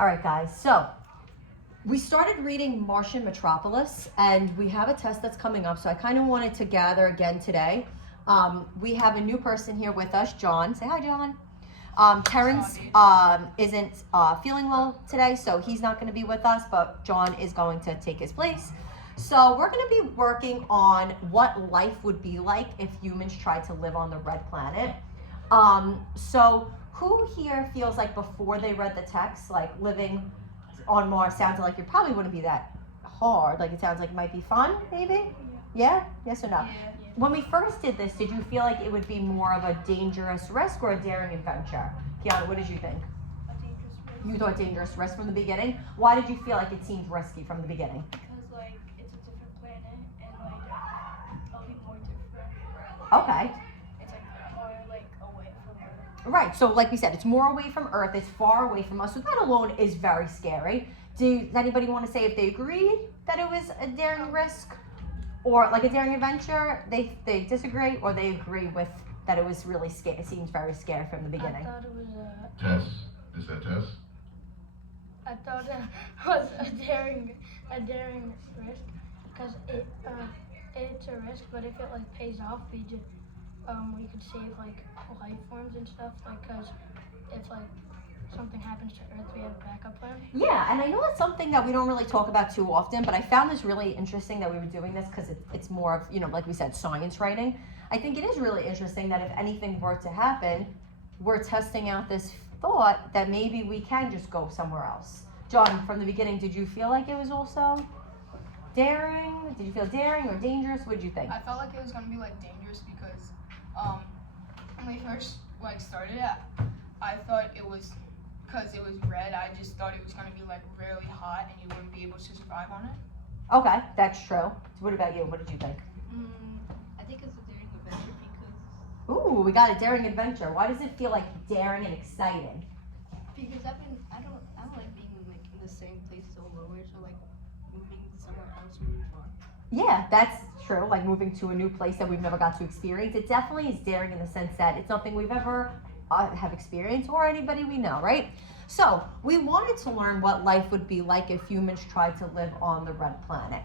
All right, guys, so we started reading Martian Metropolis, and we have a test that's coming up, so I kind of wanted to gather again today. We have a new person here with us, John. Say hi, John. Terrence isn't feeling well today, so he's not going to be with us, but John is going to take his place. So we're going to be working on what life would be like if humans tried to live on the red planet. So who here feels like before they read the text, like living on Mars sounded like it probably wouldn't be that hard? Like it sounds like it might be fun, maybe? Yeah? Yes or no? Yeah. When we first did this, did you feel like it would be more of a dangerous risk or a daring adventure? Kiana, what did you think? A dangerous risk. You thought dangerous risk from the beginning? Why did you feel like it seemed risky from the beginning? Because like it's a different planet and like it'll be more different. Okay. It's like more like away from Earth. Right, so like we said, it's more away from Earth, it's far away from us, so that alone is very scary. Does anybody want to say if they agreed that it was a daring risk or like a daring adventure? They disagree, or they agree with that it was really scary? It seems very scary from the beginning. I thought it was Tess. Is that Tess? I thought it was a daring risk because it's a risk, but if it like pays off, we could save like life forms and stuff. Like, cause if like something happens to Earth, we have a backup plan. Yeah, and I know it's something that we don't really talk about too often, but I found this really interesting that we were doing this because it's more of, you know, like we said, science writing. I think it is really interesting that if anything were to happen, we're testing out this thought that maybe we can just go somewhere else. John, from the beginning, did you feel like it was also daring? Did you feel daring or dangerous? What did you think? I felt like it was gonna be like dangerous because when we first like started it, I thought it was because it was red. I just thought it was gonna be like really hot and you wouldn't be able to survive on it. Okay, that's true. So what about you? What did you think? I think it's a daring adventure because Ooh, we got a daring adventure. Why does it feel like daring and exciting? I don't like being like in the same place so always, or like moving somewhere else really far. Yeah, that's true. Like moving to a new place that we've never got to experience. It definitely is daring in the sense that it's nothing we've ever have experienced or anybody we know, right? So we wanted to learn what life would be like if humans tried to live on the red planet.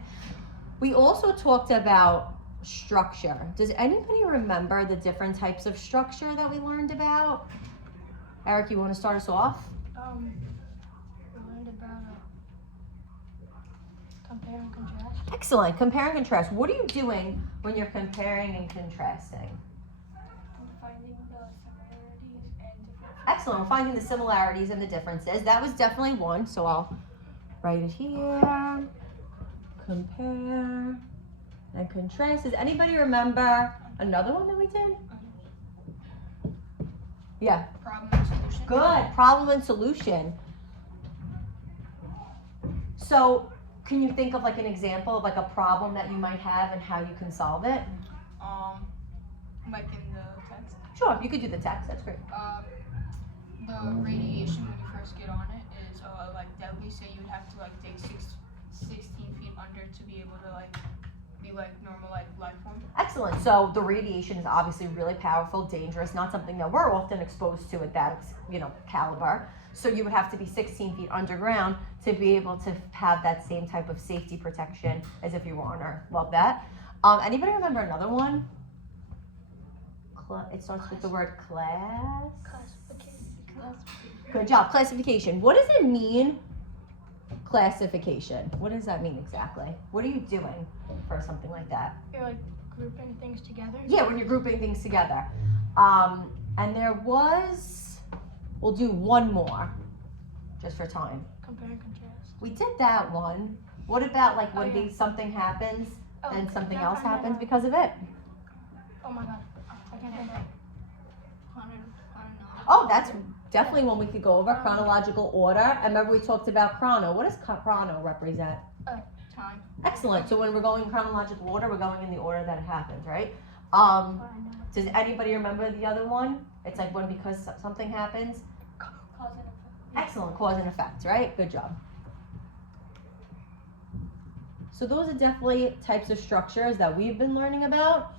We also talked about structure. Does anybody remember the different types of structure that we learned about? Eric, you want to start us off? We learned about compare and contrast. Excellent. Compare and contrast. What are you doing when you're comparing and contrasting? Finding the similarities and differences. Excellent. Finding the similarities and the differences. That was definitely one. So I'll write it here. Compare and contrast. Does anybody remember another one that we did? Yeah. Problem and solution. Good. Problem and solution. So can you think of like an example of like a problem that you might have and how you can solve it? Like in the text. Sure. You could do the text. That's great. The radiation when you first get on it is like deadly. So you would have to like dig 16 feet under to be able to like be like normal like life form. Excellent. So the radiation is obviously really powerful, dangerous, not something that we're often exposed to at that, caliber. So you would have to be 16 feet underground to be able to have that same type of safety protection as if you were on Earth. Love that. Anybody remember another one? It starts with the word class. Good job. Classification. What does it mean? Classification. What does that mean exactly? What are you doing for something like that? You're like grouping things together. Yeah, when you're grouping things together. And there was, we'll do one more, just for time. Compare and contrast. We did that one. What about like when Oh, yeah. something happens Oh, and something yeah, else I know happens that. because of it? Oh my god. I can't think of it. Oh, that's definitely one we could go over. Chronological order. I remember we talked about chrono. What does chrono represent? Time. Excellent. So when we're going in chronological order, we're going in the order that it happens, right? Oh, I know. Does anybody remember the other one? It's like when because something happens. Cause and effect. Excellent. Cause and effect, right? Good job. So those are definitely types of structures that we've been learning about.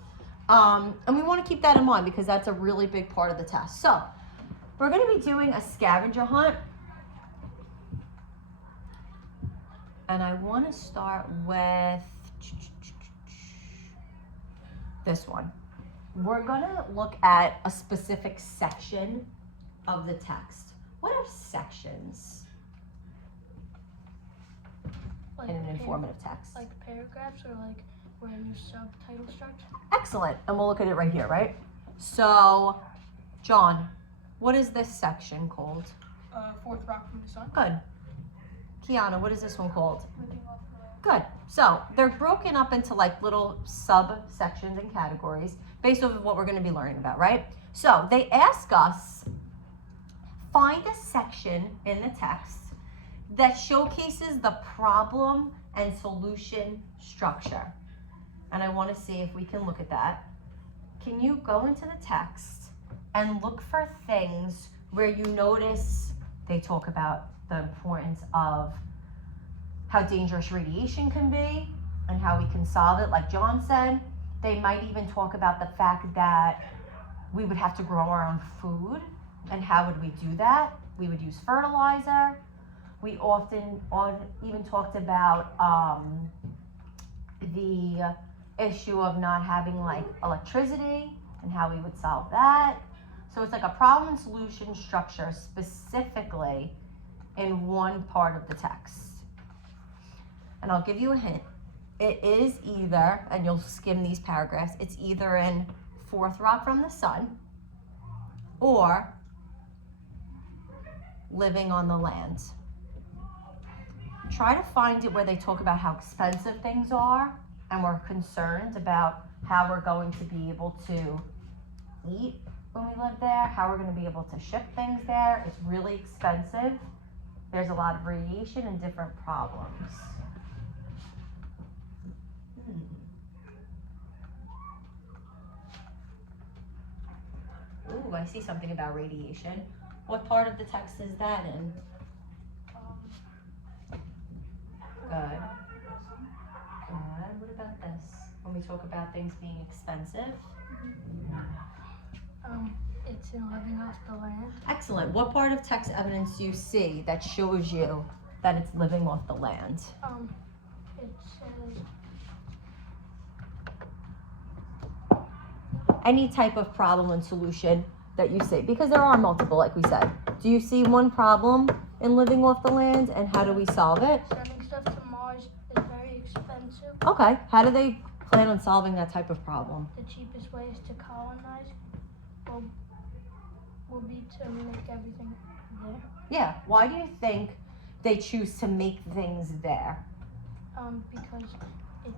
And we want to keep that in mind because that's a really big part of the test. So we're going to be doing a scavenger hunt. And I want to start with this one. We're gonna look at a specific section of the text. What are sections Like in an par- informative text? Like paragraphs or like where your subtitle starts. Excellent. And we'll look at it right here, right? So, John, what is this section called? Fourth rock from the sun. Good. Kiana, what is this one called? Good. So they're broken up into like little subsections and categories based off of what we're going to be learning about, right? So they ask us, find a section in the text that showcases the problem and solution structure. And I want to see if we can look at that. Can you go into the text and look for things where you notice they talk about the importance of how dangerous radiation can be and how we can solve it, like John said. They might even talk about the fact that we would have to grow our own food, and how would we do that? We would use fertilizer. We often even talked about the issue of not having like electricity and how we would solve that. So it's like a problem and solution structure specifically in one part of the text. And I'll give you a hint. It is either, and you'll skim these paragraphs, it's either in Fourth Rock from the Sun or Living on the Land. Try to find it where they talk about how expensive things are and we're concerned about how we're going to be able to eat when we live there, how we're going to be able to ship things there. It's really expensive. There's a lot of radiation and different problems. Ooh, I see something about radiation. What part of the text is that in? Good. Good. What about this? When we talk about things being expensive? It's in Living Off the Land. Excellent. What part of text evidence do you see that shows you that it's living off the land? It says Any type of problem and solution that you see, because there are multiple, like we said. Do you see one problem in living off the land, and how do we solve it? sending stuff to Mars is very expensive. Okay, how do they plan on solving that type of problem? The cheapest ways to colonize will be to make everything there. Yeah, why do you think they choose to make things there? Because it's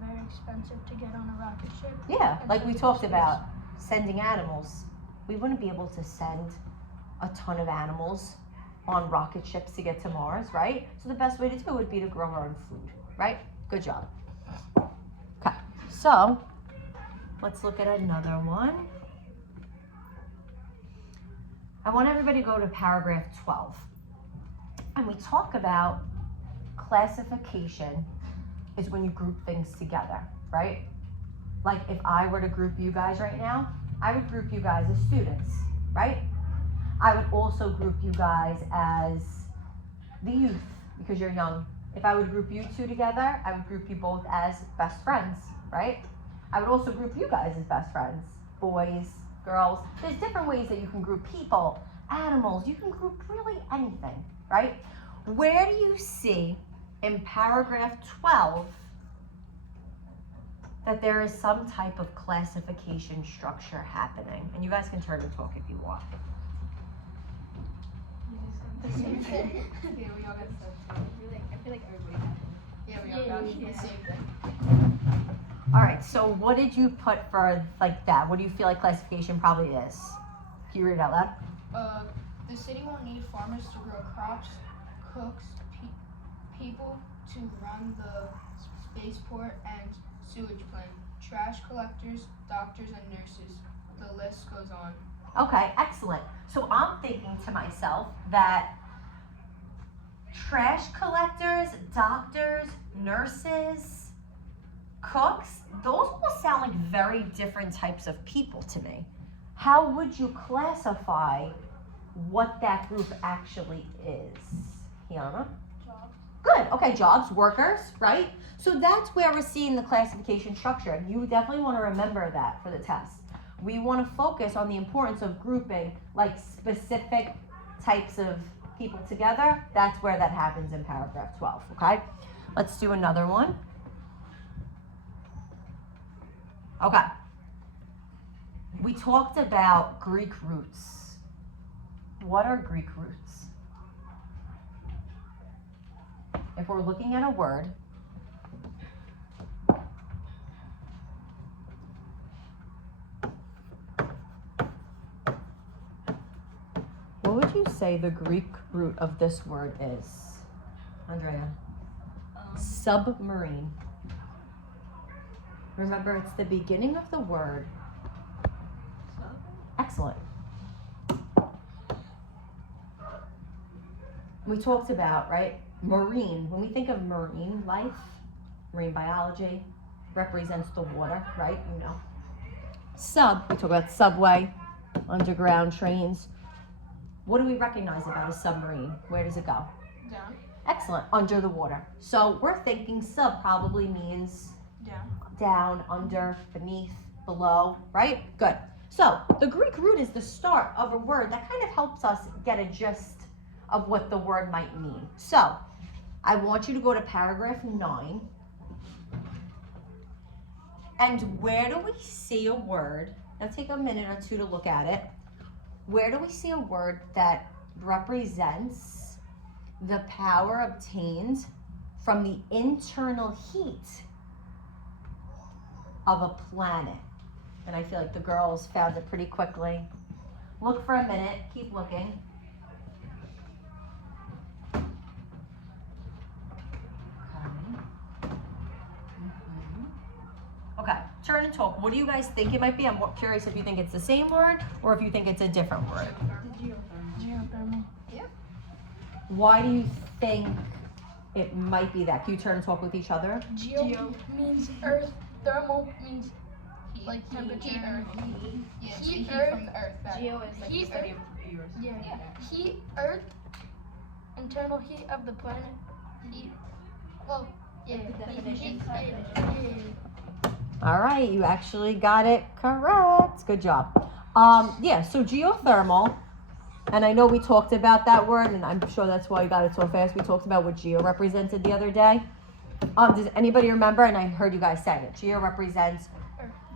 very expensive to get on a rocket ship. Yeah, And like so we it's talked space. about, sending animals. We wouldn't be able to send a ton of animals on rocket ships to get to Mars, right? So the best way to do it would be to grow our own food, right? Good job. Okay, so let's look at another one. I want everybody to go to paragraph 12. And we talk about classification is when you group things together, right? Like if I were to group you guys right now, I would group you guys as students, right? I would also group you guys as the youth because you're young. If I would group you two together, I would group you both as best friends, right? I would also group you guys as best friends, boys, girls. There's different ways that you can group people, animals. You can group really anything, right? Where do you see in paragraph 12 that there is some type of classification structure happening? And you guys can turn and talk if you want. The same thing. Yeah, we all got stuff too. I feel like everybody has them. Yeah, we all got the same thing. All right, so what did you put for like that? What do you feel like classification probably is? Can you read it out loud? The city won't need farmers to grow crops, cooks, people to run the spaceport and sewage plant, trash collectors, doctors, and nurses. The list goes on. Okay, excellent. So I'm thinking to myself that trash collectors, doctors, nurses, cooks, those all sound like very different types of people to me. How would you classify what that group actually is? Kiana? Jobs. Good. Okay, jobs, workers, right? So that's where we're seeing the classification structure. And you definitely want to remember that for the test. We want to focus on the importance of grouping like specific types of people together. That's where that happens in paragraph 12, okay? Let's do another one. Okay. We talked about Greek roots. What are Greek roots? If we're looking at a word, what would you say the Greek root of this word is? Andrea? Submarine. Remember, it's the beginning of the word. Excellent. We talked about, right, marine. When we think of marine life, marine biology represents the water, right? You know. We talk about subway, underground trains. What do we recognize about a submarine? Where does it go? Down. Excellent, under the water. So we're thinking sub probably means down, under, beneath, below, right? Good. So the Greek root is the start of a word that kind of helps us get a gist of what the word might mean. So I want you to go to paragraph 9. And where do we see a word? Now take a minute or two to look at it. Where do we see a word that represents the power obtained from the internal heat of a planet? And I feel like the girls found it pretty quickly. Look for a minute, keep looking. Okay, turn and talk. What do you guys think it might be? I'm more curious if you think it's the same word or if you think it's a different word. Geothermal. Why do you think it might be that? Can you turn and talk with each other? Geo means earth. Thermal means like temperature. Heat, earth. Yeah, Heat, heat earth. from the earth. Geo is like Heat, the study of yours. Yeah. Heat, earth, internal heat of the planet. Heat. Well, yeah. The definition. All right, you actually got it correct. Good job. Yeah, so geothermal, and I know we talked about that word, and I'm sure that's why you got it so fast. We talked about what geo represented the other day. Does anybody remember? And I heard you guys say it. Geo represents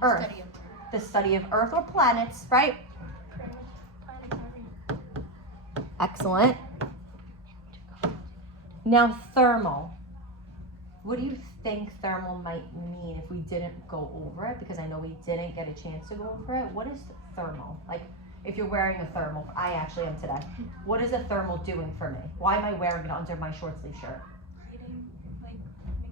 Earth, Study of the study of Earth or planets, right? Planetary. Excellent. Now, thermal. What do you think thermal might mean if we didn't go over it? Because I know we didn't get a chance to go over it. What is thermal? Like, if you're wearing a thermal, I actually am today. What is a thermal doing for me? Why am I wearing it under my short sleeve shirt? like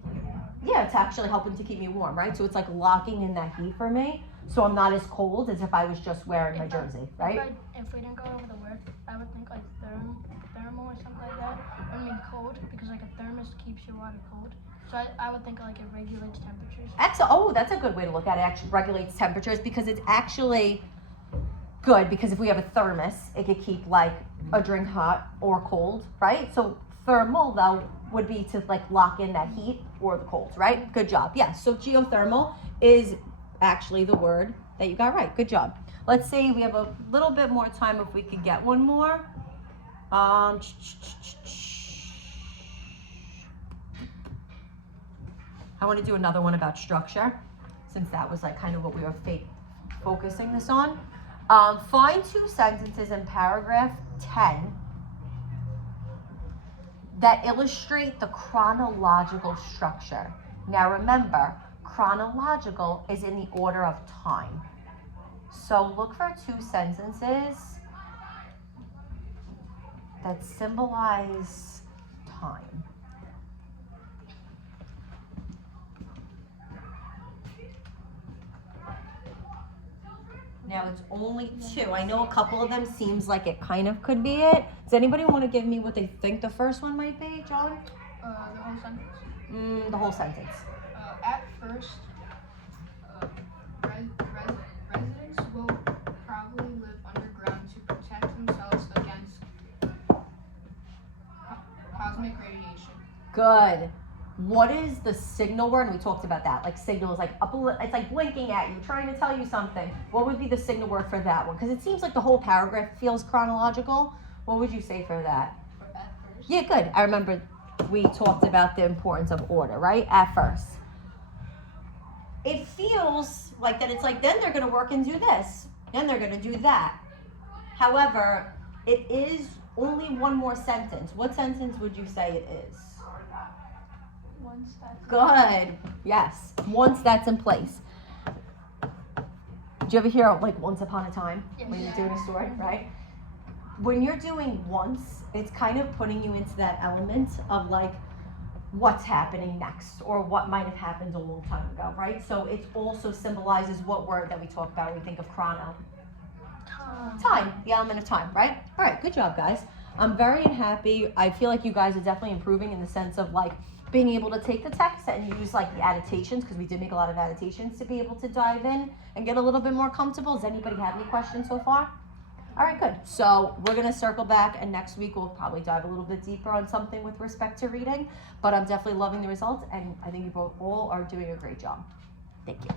making it warm. Yeah, it's actually helping to keep me warm, right? So it's like locking in that heat for me, so I'm not as cold as if I was just wearing my jersey, right? If we didn't go over the word, I would think like thermal or something like that. Would mean cold because like a thermos keeps your water cold. So I would think like it regulates temperatures. Oh, that's a good way to look at it. Actually regulates temperatures because it's actually good because if we have a thermos, it could keep like a drink hot or cold, right? So thermal though would be to like lock in that heat or the cold, right? Good job. Yeah, so geothermal is actually the word that you got right. Good job. Let's say we have a little bit more time if we could get one more. I want to do another one about structure, since that was like kind of what we were focusing this on. Find 2 sentences in paragraph 10 that illustrate the chronological structure. Now remember, chronological is in the order of time. So look for 2 sentences that symbolize time. Now it's only 2. I know a couple of them seems like it kind of could be it. Does anybody want to give me what they think the first one might be, John? The whole sentence. The whole sentence. At first, residents will probably live underground to protect themselves against cosmic radiation. Good. What is the signal word? And we talked about that. Like signal is like it's like blinking at you, trying to tell you something. What would be the signal word for that one? Because it seems like the whole paragraph feels chronological. What would you say for that? For at first. Yeah, good. I remember we talked about the importance of order, right? At first. It feels like that it's like then they're going to work and do this. Then they're going to do that. However, it is only one more sentence. What sentence would you say it is? Once that's Good. Yes. Once that's in place. Do you ever hear like once upon a time when you're doing a story, right? When you're doing once, it's kind of putting you into that element of like what's happening next or what might have happened a long time ago, right? So it also symbolizes what word that we talk about when we think of chrono. Time, the element of time, right? All right, good job, guys. I'm very happy. I feel like you guys are definitely improving in the sense of like being able to take the text and use like the annotations, because we did make a lot of annotations to be able to dive in and get a little bit more comfortable. Does anybody have any questions so far? All right, good. So we're gonna circle back, and next week we'll probably dive a little bit deeper on something with respect to reading. But I'm definitely loving the results, and I think you both all are doing a great job. Thank you.